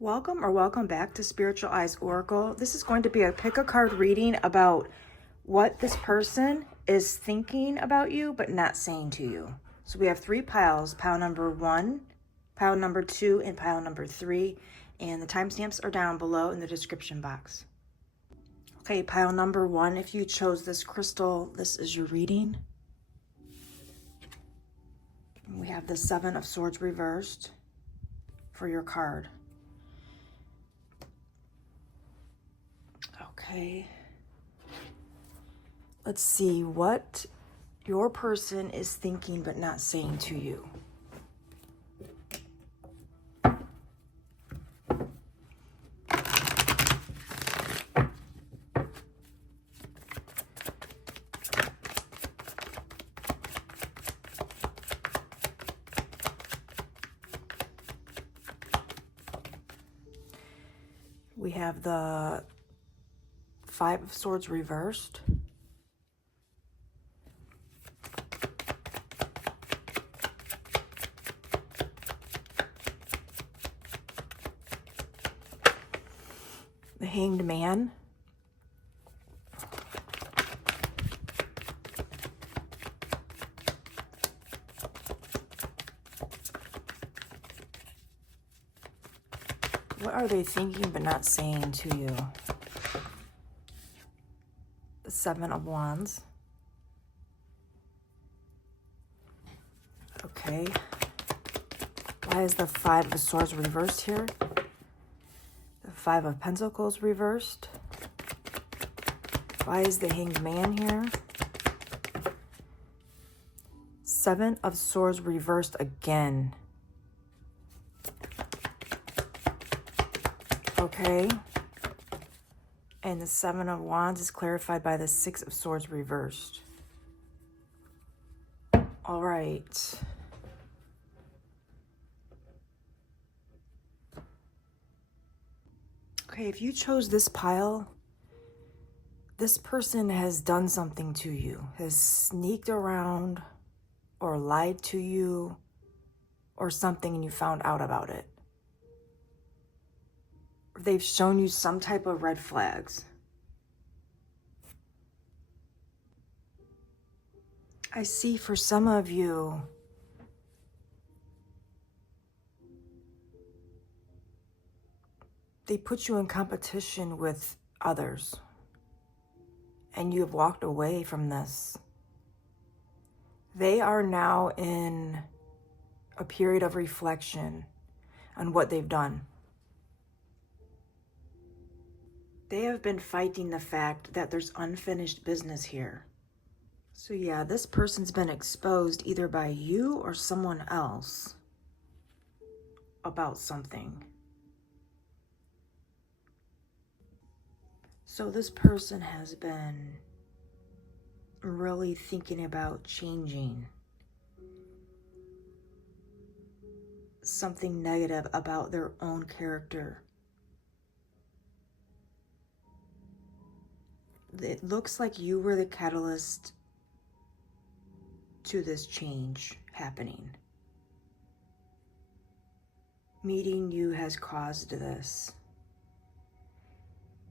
Welcome or welcome back to Spiritual Eyes Oracle. This is going to be a pick a card reading about what this person is thinking about you but not saying to you. So we have three piles, pile number 1, pile number 2, and pile number 3. And the timestamps are down below in the description box. Okay, pile number 1, if you chose this crystal, this is your reading. We have the 7 of Swords reversed for your card. Okay. Let's see what your person is thinking but not saying to you. We have the 5 of Swords reversed. The Hanged Man. What are they thinking but not saying to you? The 7 of Wands. Okay. Why is the 5 of Swords reversed here? The 5 of Pentacles reversed. Why is the Hanged Man here? 7 of Swords reversed again. Okay. And the 7 of Wands is clarified by the 6 of Swords reversed. All right. Okay, if you chose this pile, this person has done something to you, has sneaked around or lied to you or something and you found out about it. They've shown you some type of red flags. I see for some of you, they put you in competition with others and you have walked away from this. They are now in a period of reflection on what they've done. They have been fighting the fact that there's unfinished business here. So yeah, this person's been exposed either by you or someone else about something. So this person has been really thinking about changing something negative about their own character. It looks like you were the catalyst to this change happening. Meeting you has caused this.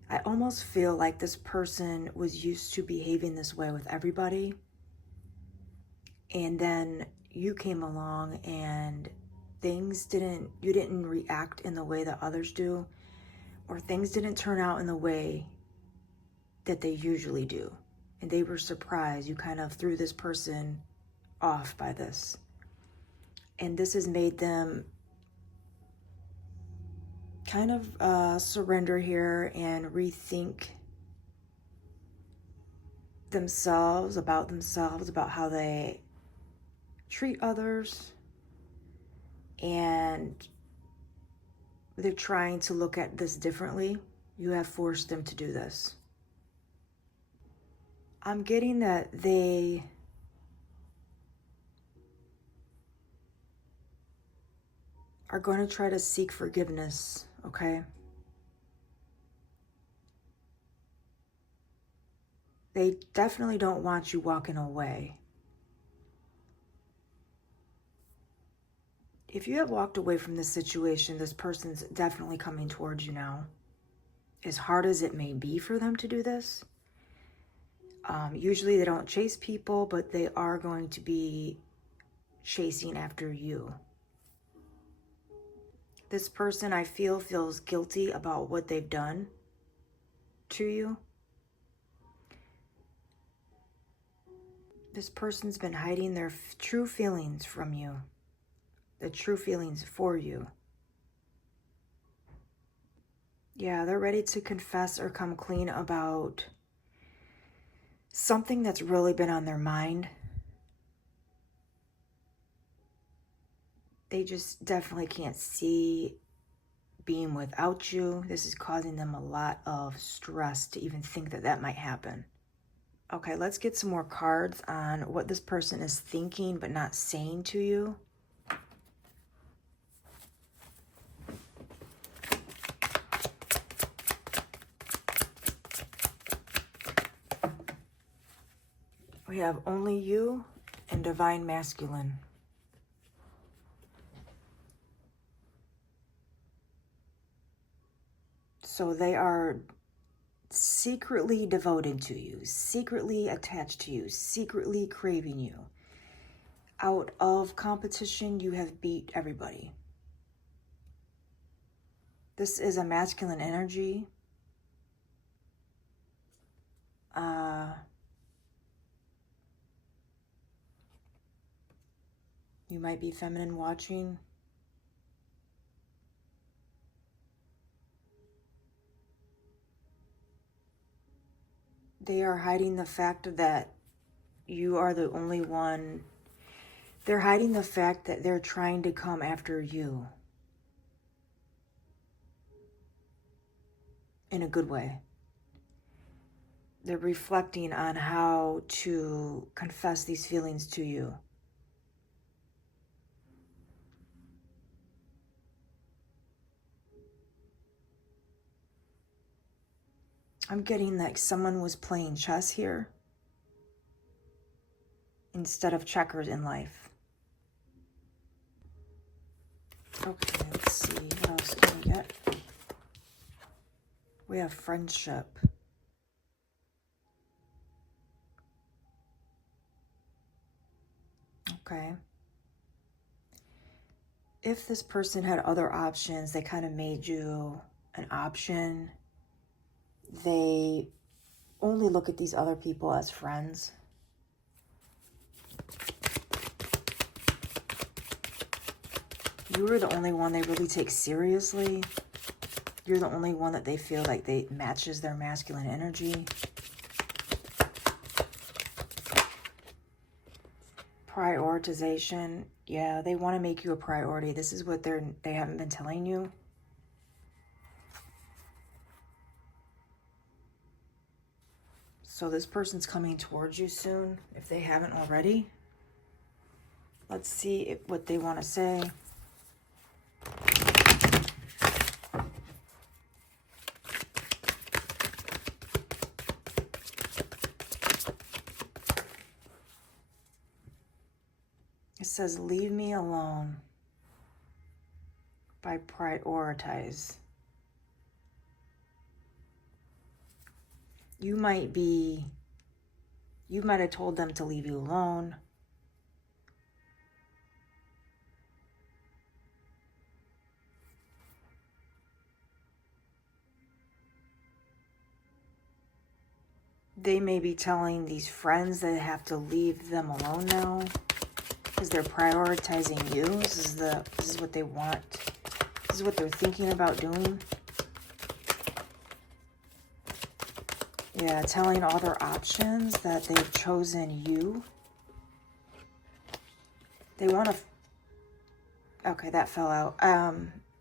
I almost feel like this person was used to behaving this way with everybody. And then you came along and you didn't react in the way that others do, or things didn't turn out in the way that they usually do. And they were surprised. You kind of threw this person off by this. And this has made them kind of surrender here and rethink themselves, about how they treat others. And they're trying to look at this differently. You have forced them to do this. I'm getting that they are going to try to seek forgiveness, okay? They definitely don't want you walking away. If you have walked away from this situation, this person's definitely coming towards you now. As hard as it may be for them to do this, usually they don't chase people, but they are going to be chasing after you. This person, I feel, feels guilty about what they've done to you. This person's been hiding their true feelings from you, the true feelings for you. Yeah, they're ready to confess or come clean about something that's really been on their mind. They just definitely can't see being without you. This is causing them a lot of stress to even think that that might happen. Okay, let's get some more cards on what this person is thinking but not saying to you. We have Only You and Divine Masculine. So they are secretly devoted to you, secretly attached to you, secretly craving you. Out of competition, you have beat everybody. This is a masculine energy. You might be feminine watching. They are hiding the fact that you are the only one. They're hiding the fact that they're trying to come after you. In a good way. They're reflecting on how to confess these feelings to you. I'm getting like someone was playing chess here instead of checkers in life. Okay, let's see. What else can we get? We have friendship. Okay. If this person had other options, they kind of made you an option. They only look at these other people as friends. You were the only one they really take seriously. You're the only one that they feel like they matches their masculine energy. Prioritization. Yeah, they want to make you a priority. This is what they haven't been telling you. So this person's coming towards you soon, if they haven't already. Let's see what they want to say. It says, leave me alone. By prioritize. You might have told them to leave you alone. They may be telling these friends that they have to leave them alone now because they're prioritizing you. This is what they want. This is what they're thinking about doing. Yeah, telling all their options that they've chosen you. They want to... Okay, that fell out.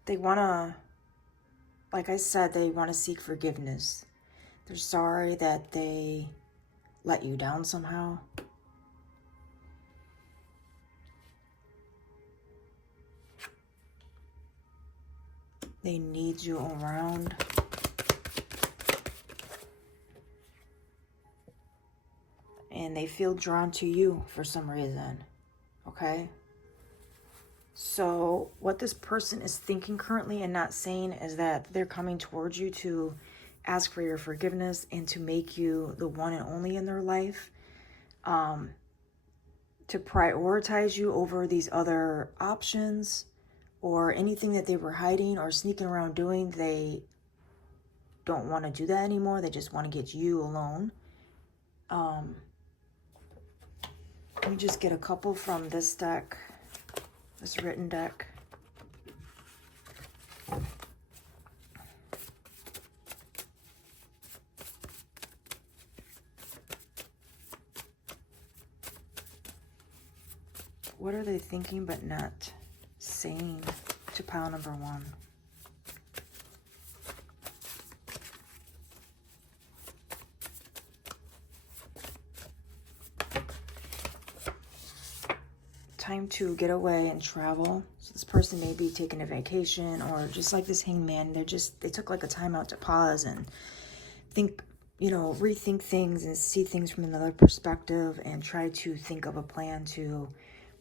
They want to... Like I said, they want to seek forgiveness. They're sorry that they let you down somehow. They need you around. And they feel drawn to you for some reason. Okay? So what this person is thinking currently and not saying is that they're coming towards you to ask for your forgiveness and to make you the one and only in their life, to prioritize you over these other options or anything that they were hiding or sneaking around doing. They don't want to do that anymore. They just want to get you alone. Let me just get a couple from this deck, this written deck. What are they thinking but not saying to pile number one? Time to get away and travel. So this person may be taking a vacation, or just like this hangman, they took like a time out to pause and think, rethink things and see things from another perspective and try to think of a plan to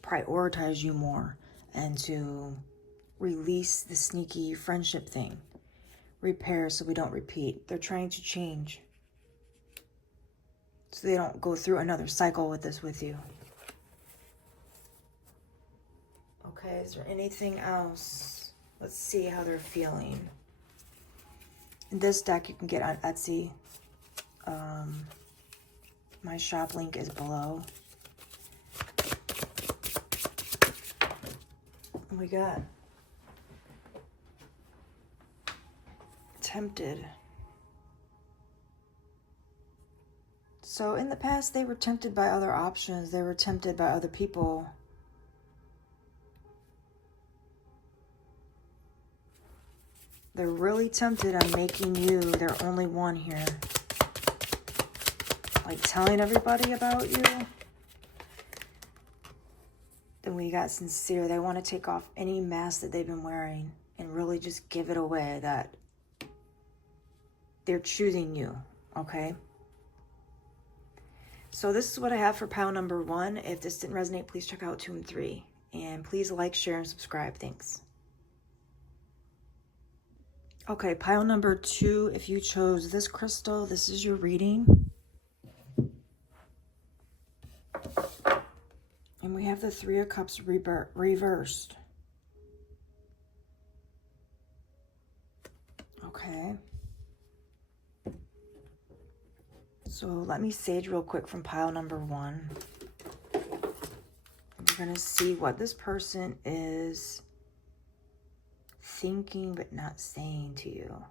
prioritize you more and to release the sneaky friendship thing. Repair so we don't repeat. They're trying to change so they don't go through another cycle with this with you. Okay, is there anything else? Let's see how they're feeling. And this deck you can get on Etsy. My shop link is below. We got tempted. So in the past, they were tempted by other options. They were tempted by other people. They're really tempted on making you their only one here. Like telling everybody about you. Then we got sincere. They want to take off any mask that they've been wearing and really just give it away that they're choosing you, okay? So this is what I have for pile number one. If this didn't resonate, please check out 2 and 3. And please like, share, and subscribe. Thanks. Okay, pile number 2, if you chose this crystal, this is your reading. And we have the 3 of Cups reversed. Okay. So let me sage real quick from pile number 1. We're going to see what this person is thinking but not saying to you.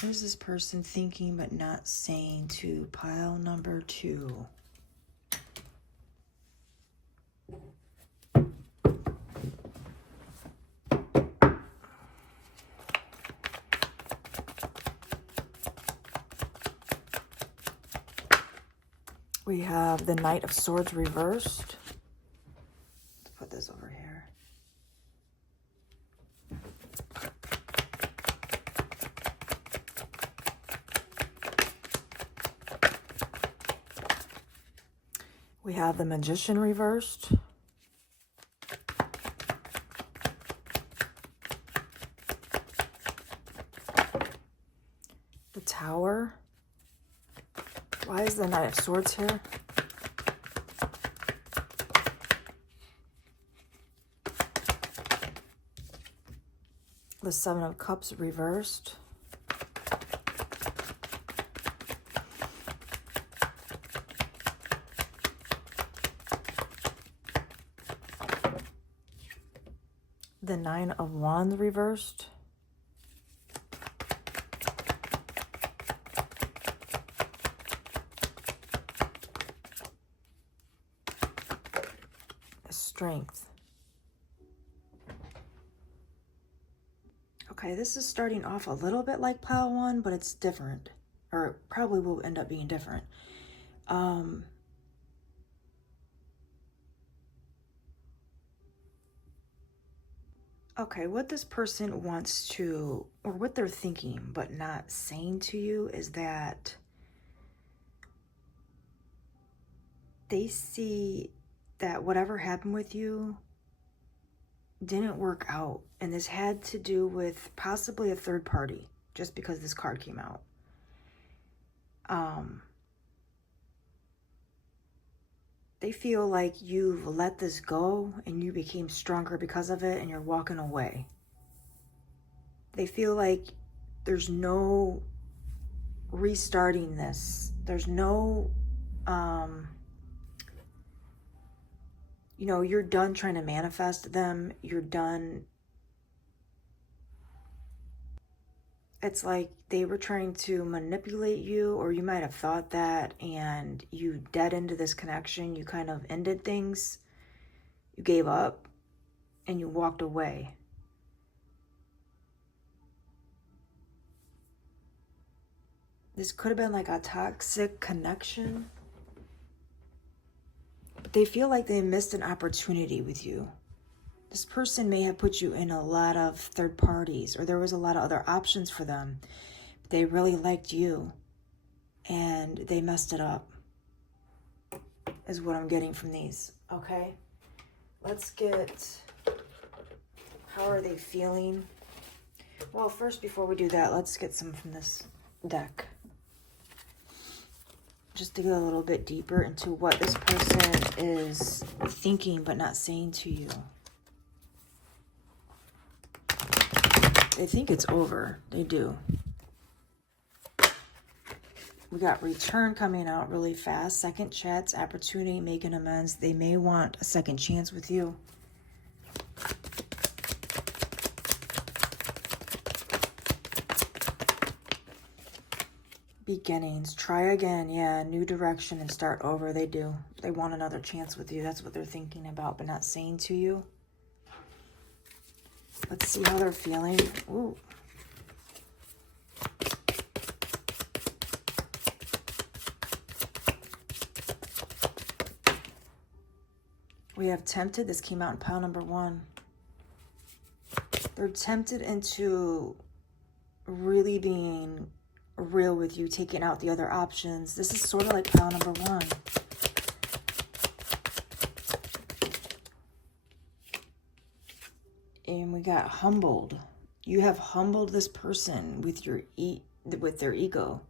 What is this person thinking but not saying to pile number 2? We have the Knight of Swords reversed. Let's put this over here. We have the Magician reversed. The Tower. Why is the Knight of Swords here? The 7 of Cups reversed. The 9 of Wands reversed. The Strength. Okay, this is starting off a little bit like pile 1, but it's different. Or it probably will end up being different. Okay, what this person wants to, or what they're thinking but not saying to you, is that they see that whatever happened with you didn't work out. And this had to do with possibly a third party, just because this card came out. They feel like you've let this go and you became stronger because of it and you're walking away. They feel like there's no restarting this. There's no, you know, you're done trying to manifest them. You're done. It's like they were trying to manipulate you, or you might have thought that, and you dead into this connection. You kind of ended things. You gave up and you walked away. This could have been like a toxic connection. But they feel like they missed an opportunity with you. This person may have put you in a lot of third parties, or there was a lot of other options for them. They really liked you and they messed it up, is what I'm getting from these. Okay, let's get, how are they feeling? Well, first, before we do that, let's get some from this deck, just to get a little bit deeper into what this person is thinking but not saying to you. They think it's over. They do. We got return coming out really fast. Second chance, opportunity, making amends. They may want a second chance with you. Beginnings. Try again. Yeah, new direction and start over. They do. They want another chance with you. That's what they're thinking about but not saying to you. Let's see how they're feeling. Ooh. We have tempted. This came out in pile number 1. They're tempted into really being real with you, taking out the other options. This is sort of like pile number 1. And we got humbled. You have humbled this person with your with their ego.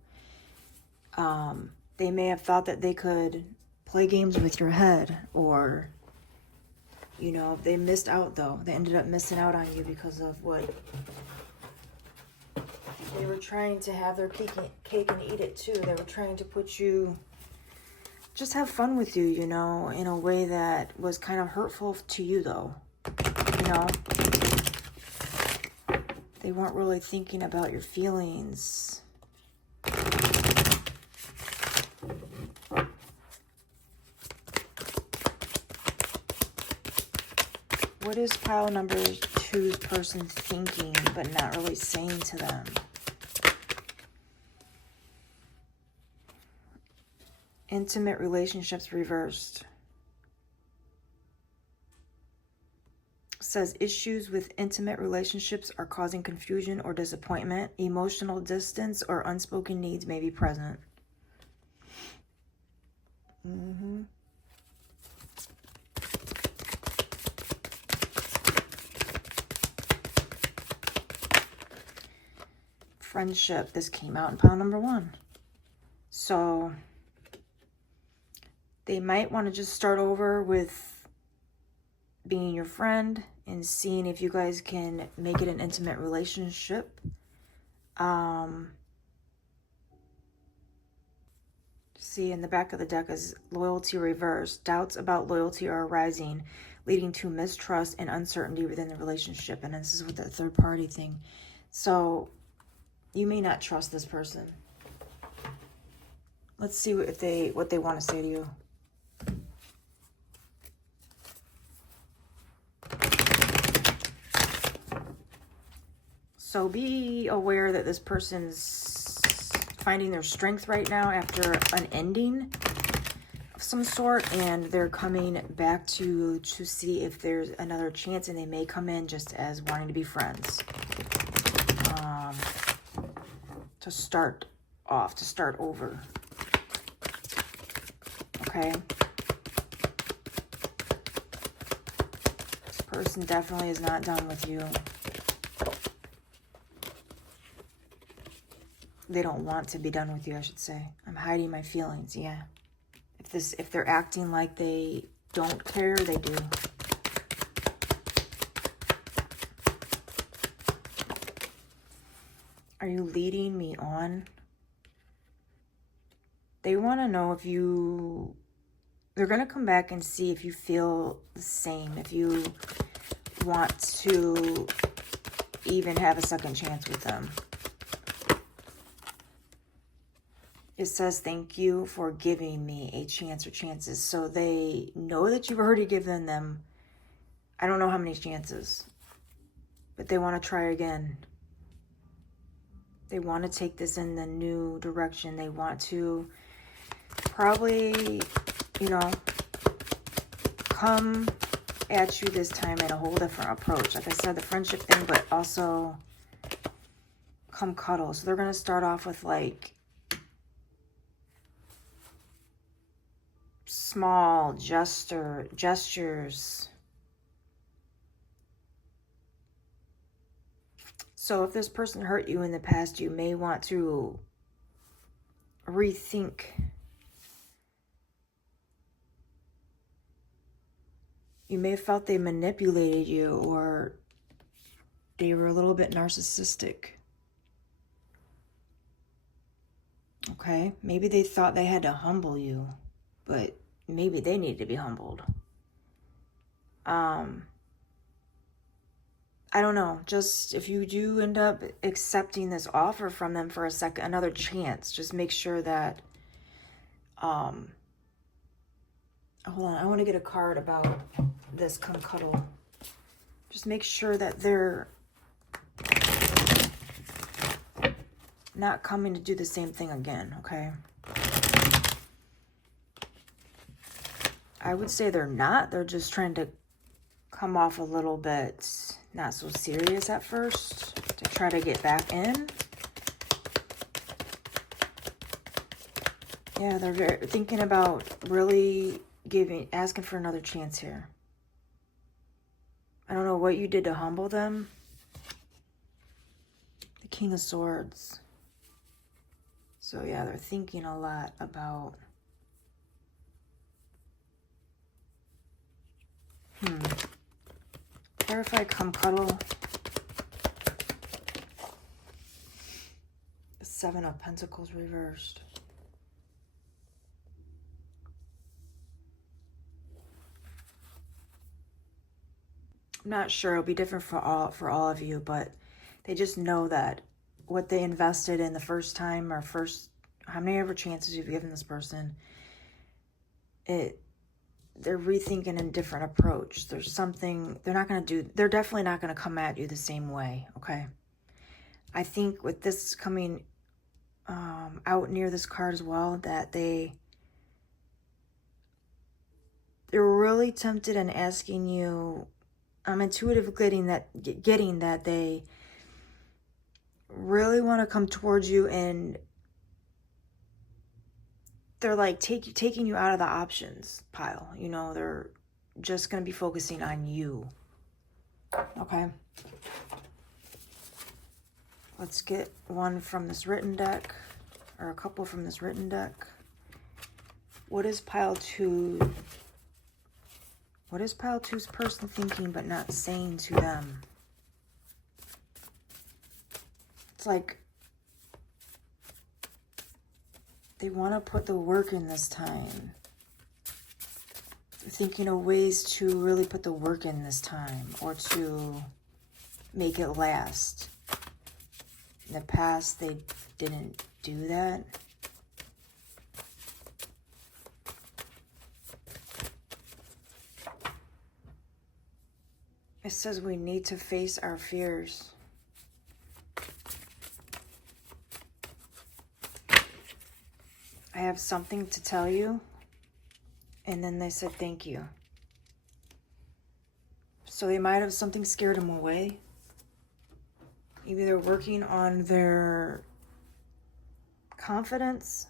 They may have thought that they could play games with your head, or, you know, they missed out though. They ended up missing out on you because of what they were trying to have their cake and eat it too. They were trying to put you, just have fun with you, you know, in a way that was kind of hurtful to you though. You know, they weren't really thinking about your feelings. What is pile number 2's person thinking but not really saying to them? Intimate relationships reversed. Says issues with intimate relationships are causing confusion or disappointment. Emotional distance or unspoken needs may be present. Friendship. This came out in pile number 1. So they might want to just start over with being your friend and seeing if you guys can make it an intimate relationship. See, in the back of the deck is loyalty reversed. Doubts about loyalty are arising, leading to mistrust and uncertainty within the relationship. And this is with the third party thing. So you may not trust this person. Let's see what they want to say to you. So be aware that this person's finding their strength right now after an ending of some sort, and they're coming back to see if there's another chance, and they may come in just as wanting to be friends. To start off, to start over. Okay? This person definitely is not done with you. They don't want to be done with you, I should say. I'm hiding my feelings, yeah. If they're acting like they don't care, they do. Are you leading me on? They want to know if you... They're going to come back and see if you feel the same. If you want to even have a second chance with them. It says, thank you for giving me a chance or chances. So they know that you've already given them, I don't know how many chances, but they want to try again. They want to take this in the new direction. They want to probably, you know, come at you this time in a whole different approach. Like I said, the friendship thing, but also come cuddle. So they're going to start off with like small gestures. So if this person hurt you in the past, you may want to rethink. You may have felt they manipulated you, or they were a little bit narcissistic. Okay? Maybe they thought they had to humble you, but maybe they need to be humbled. I don't know. Just if you do end up accepting this offer from them for another chance, just make sure that, hold on. I want to get a card about this come cuddle. Just make sure that they're not coming to do the same thing again, okay? I would say they're not. They're just trying to come off a little bit not so serious at first to try to get back in. Yeah, they're thinking about really asking for another chance here. I don't know what you did to humble them. The King of Swords. So yeah, they're thinking a lot about... Clarify come cuddle. The Seven of Pentacles reversed. I'm not sure. It'll be different for all of you, but they just know that what they invested in the first time, or how many ever chances you've given this person, they're rethinking a different approach. There's something they're definitely not going to come at you the same way, okay? I think with this coming out near this card as well, that they're really tempted and asking you, I'm intuitive getting that they really want to come towards you, and they're like taking you out of the options pile. You know, they're just going to be focusing on you. Okay. Let's get one from this written deck, or a couple from this written deck. What is pile 2? What is pile 2's person thinking but not saying to them? It's like they want to put the work in this time. They're thinking of ways to really put the work in this time, or to make it last. In the past, they didn't do that. It says we need to face our fears. I have something to tell you. And then they said thank you. So they might have something scared them away. Maybe they're working on their confidence.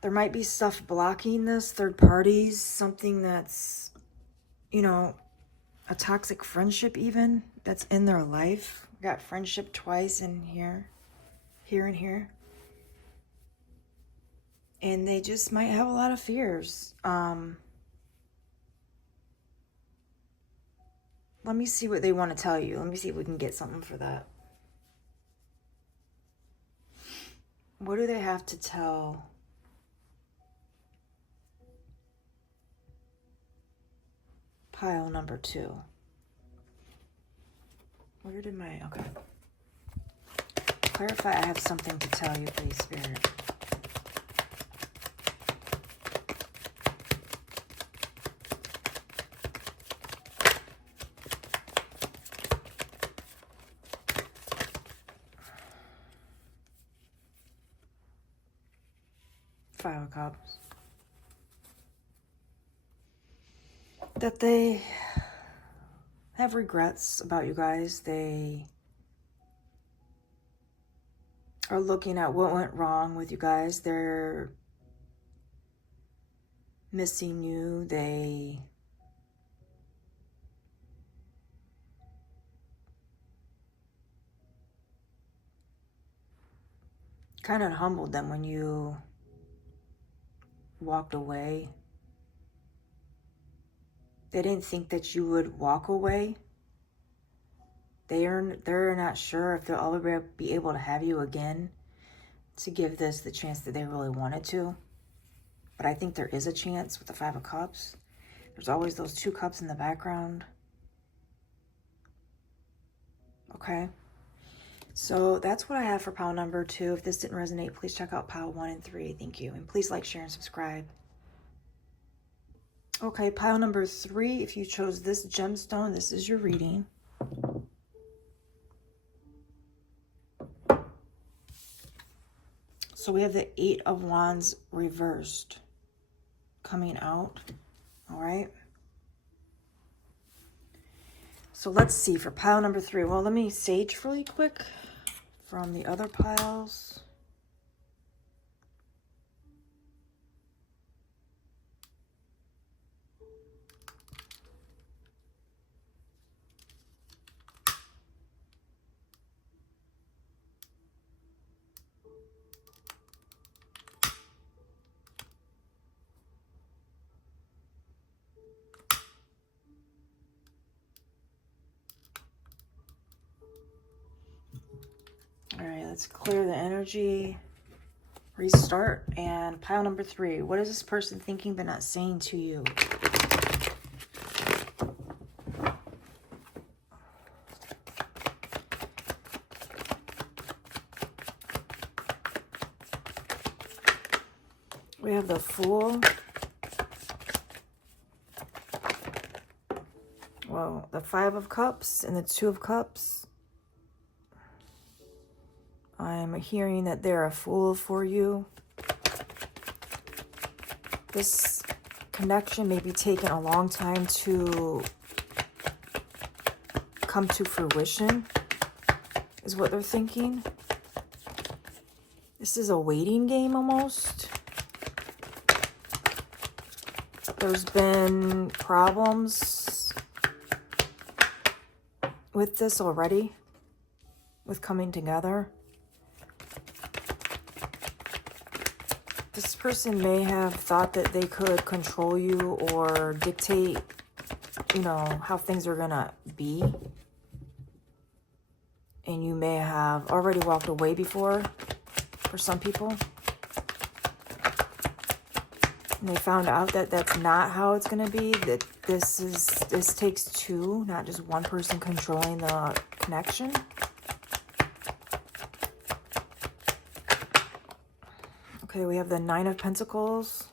There might be stuff blocking this, third parties, something that's, you know, a toxic friendship even that's in their life. Got friendship twice in here and here. And they just might have a lot of fears. Let me see what they want to tell you. Let me see if we can get something for that. What do they have to tell? Pile number 2. Where did my... Okay. Clarify, I have something to tell you, please, Spirit. Five of Cups. That they have regrets about you guys. They are looking at what went wrong with you guys. They're missing you. They kind of humbled them when you walked away. They didn't think that you would walk away. They're not sure if they'll ever be able to have you again to give this the chance that they really wanted to. But I think there is a chance with the Five of Cups. There's always those 2 cups in the background. Okay. So that's what I have for pile number 2. If this didn't resonate, please check out pile 1 and 3. Thank you. And please like, share, and subscribe. Okay, pile number 3. If you chose this gemstone, this is your reading. So we have the 8 of Wands reversed coming out. All right. So let's see for pile number 3. Well, let me sage really quick from the other piles. All right, let's clear the energy, restart, and pile number 3. What is this person thinking but not saying to you? We have the Fool. Well, the 5 of Cups and the 2 of Cups. I'm hearing that they're a fool for you. This connection may be taking a long time to come to fruition, is what they're thinking. This is a waiting game almost. There's been problems with this already, with coming together. This person may have thought that they could control you or dictate, you know, how things are gonna be. And you may have already walked away before, for some people. And they found out that that's not how it's gonna be, that this takes 2, not just one person controlling the connection. Okay, we have the 9 of Pentacles.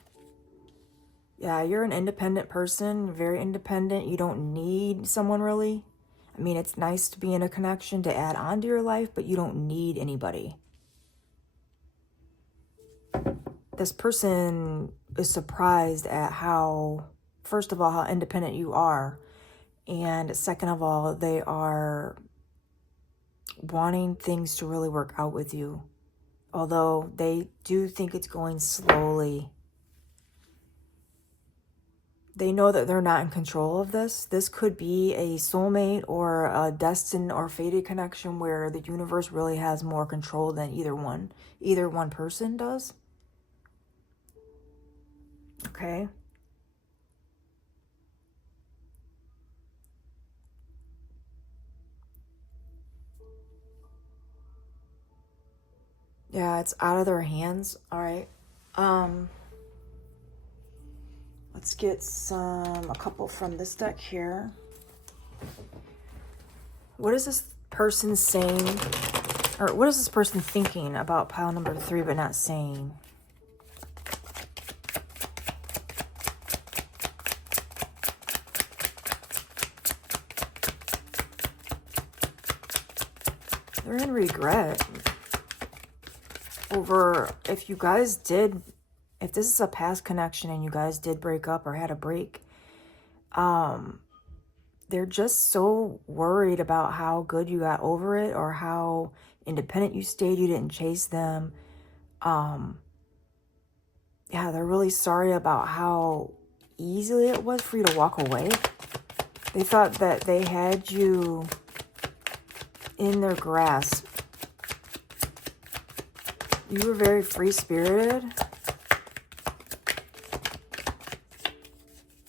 Yeah, you're an independent person, very independent. You don't need someone really. I mean, it's nice to be in a connection to add on to your life, but you don't need anybody. this person is surprised at how, first of all, how independent you are. And second of all, they are wanting things to really work out with you. Although they do think it's going slowly. They know that they're not in control of this. This could be a soulmate or a destined or fated connection where the universe really has more control than either one person does. Okay. Yeah, it's out of their hands. All right. Let's get a couple from this deck here. What is this person saying, or what is this person thinking about pile number 3 but not saying? They're in regret over if this is a past connection and you guys did break up or had a break. They're just so worried about how good you got over it or how independent you stayed. You didn't chase them. Yeah, they're really sorry about how easily it was for you to walk away. They thought that they had you in their grasp. You were very free-spirited.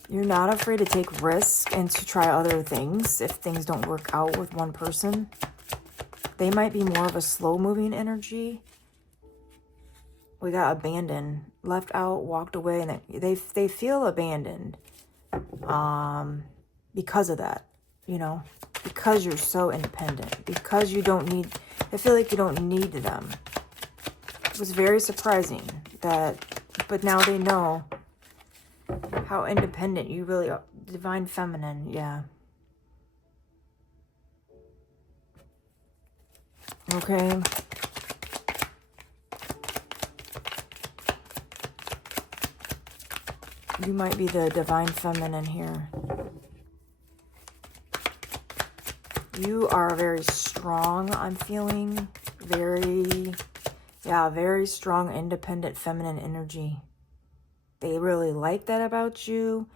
You're not afraid to take risks and to try other things if things don't work out with one person. They might be more of a slow-moving energy. We got abandoned, left out, walked away, and they feel abandoned because of that, you know, because you're so independent, because you don't need, I feel like you don't need them. It was very surprising but now they know how independent you really are. Divine Feminine, yeah. Okay. You might be the Divine Feminine here. You are very strong, I'm feeling. Very strong, independent, feminine energy. They really like that about you,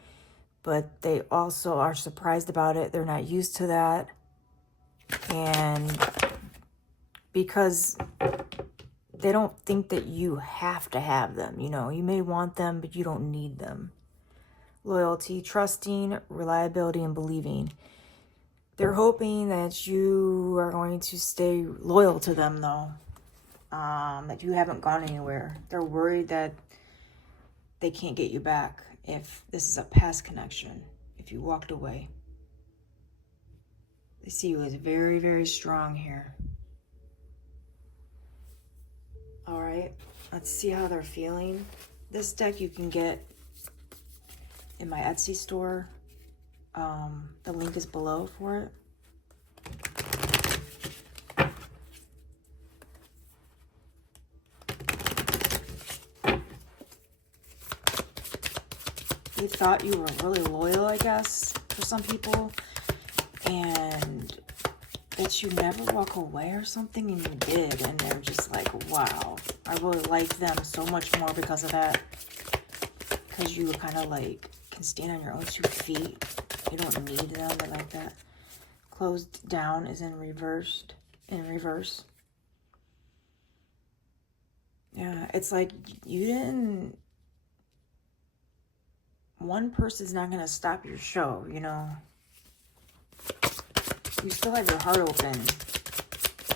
but they also are surprised about it. They're not used to that. And because they don't think that you have to have them, you know. You may want them, but you don't need them. Loyalty, trusting, reliability, and believing. They're hoping that you are going to stay loyal to them, though. That you haven't gone anywhere. They're worried that they can't get you back if this is a past connection, if you walked away. They see you as very, very strong here. All right, let's see how they're feeling. This deck you can get in my Etsy store. The link is below for it. They thought you were really loyal, I guess, for some people, and that you never walk away or something, and you did, and they're just like, wow, I really like them so much more because of that, because you kind of like can stand on your own 2 feet. You don't need them like that. Closed down is in reverse. Yeah, it's like you didn't. One person's not going to stop your show, you know. You still have your heart open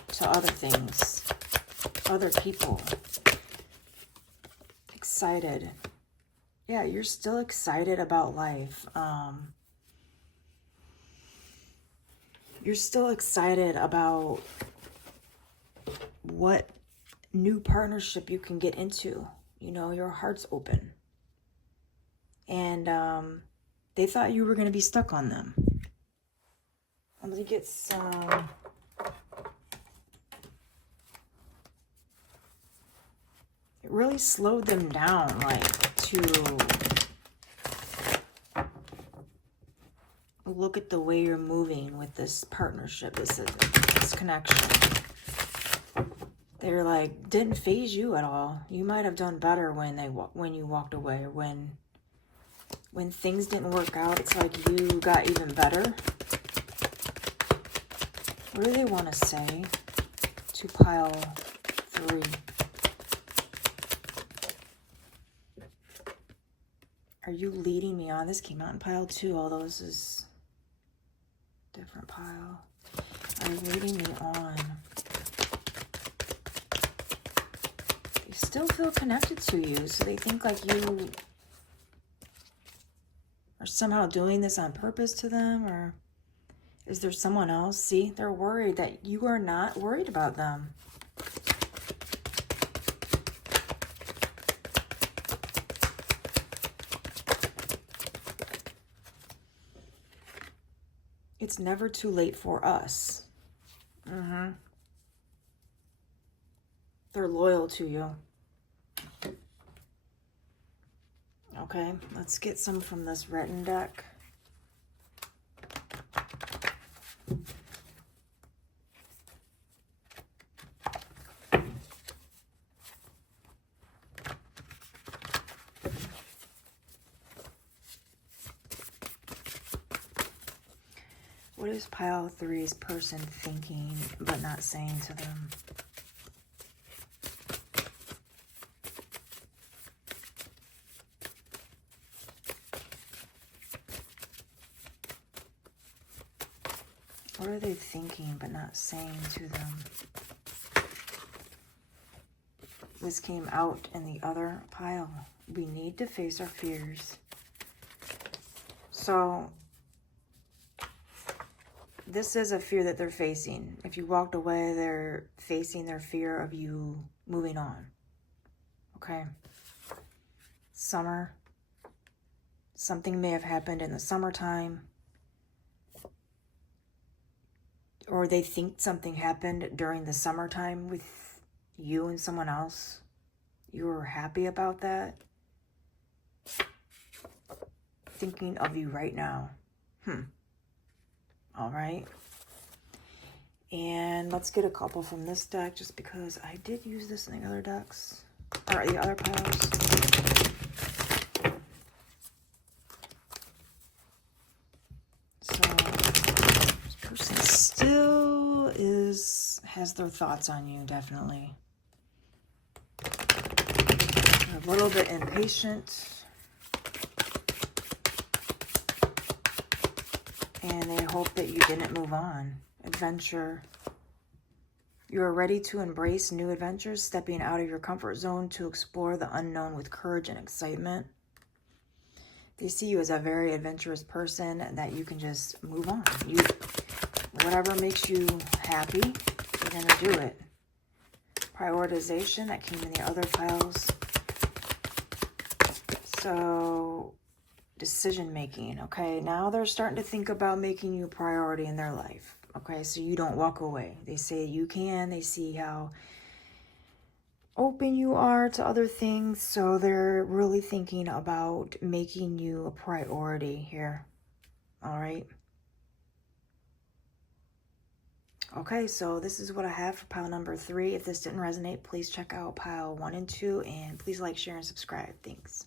to other things, other people. Excited. Yeah, you're still excited about life. You're still excited about what new partnership you can get into. You know, your heart's open. And they thought you were going to be stuck on them. I'm going to get some... it really slowed them down, like, to look at the way you're moving with this partnership, this connection. They're like, didn't phase you at all. You might have done better when you walked away, or when things didn't work out. It's like you got even better. What do they want to say to pile 3? Are you leading me on? This came out in pile 2, although this is different pile. Are you leading me on? They still feel connected to you, so they think like you are somehow doing this on purpose to them, or is there someone else? See, they're worried that you are not worried about them. It's never too late for us. They're loyal to you. Okay, let's get some from this written deck. What is pile 3's person thinking but not saying to them? What are they thinking but not saying to them? This came out in the other pile. We need to face our fears. So this is a fear that they're facing. If you walked away, they're facing their fear of you moving on. Okay. Summer. Something may have happened in the summertime. Or they think something happened during the summertime with you and someone else. You were happy about that. Thinking of you right now. All right. And let's get a couple from this deck, just because I did use this in the other decks, or the other piles. So this person still has their thoughts on you, definitely. They're a little bit impatient. And they hope that you didn't move on. Adventure. You are ready to embrace new adventures, stepping out of your comfort zone to explore the unknown with courage and excitement. They see you as a very adventurous person that you can just move on. Whatever makes you happy, you're going to do it. Prioritization, that came in the other piles. So decision making, okay? Now they're starting to think about making you a priority in their life, okay? So you don't walk away. They say you can. They see how open you are to other things, so they're really thinking about making you a priority here, all right? Okay, so this is what I have for pile number 3. If this didn't resonate, please check out pile 1 and 2, and please like, share, and subscribe. Thanks.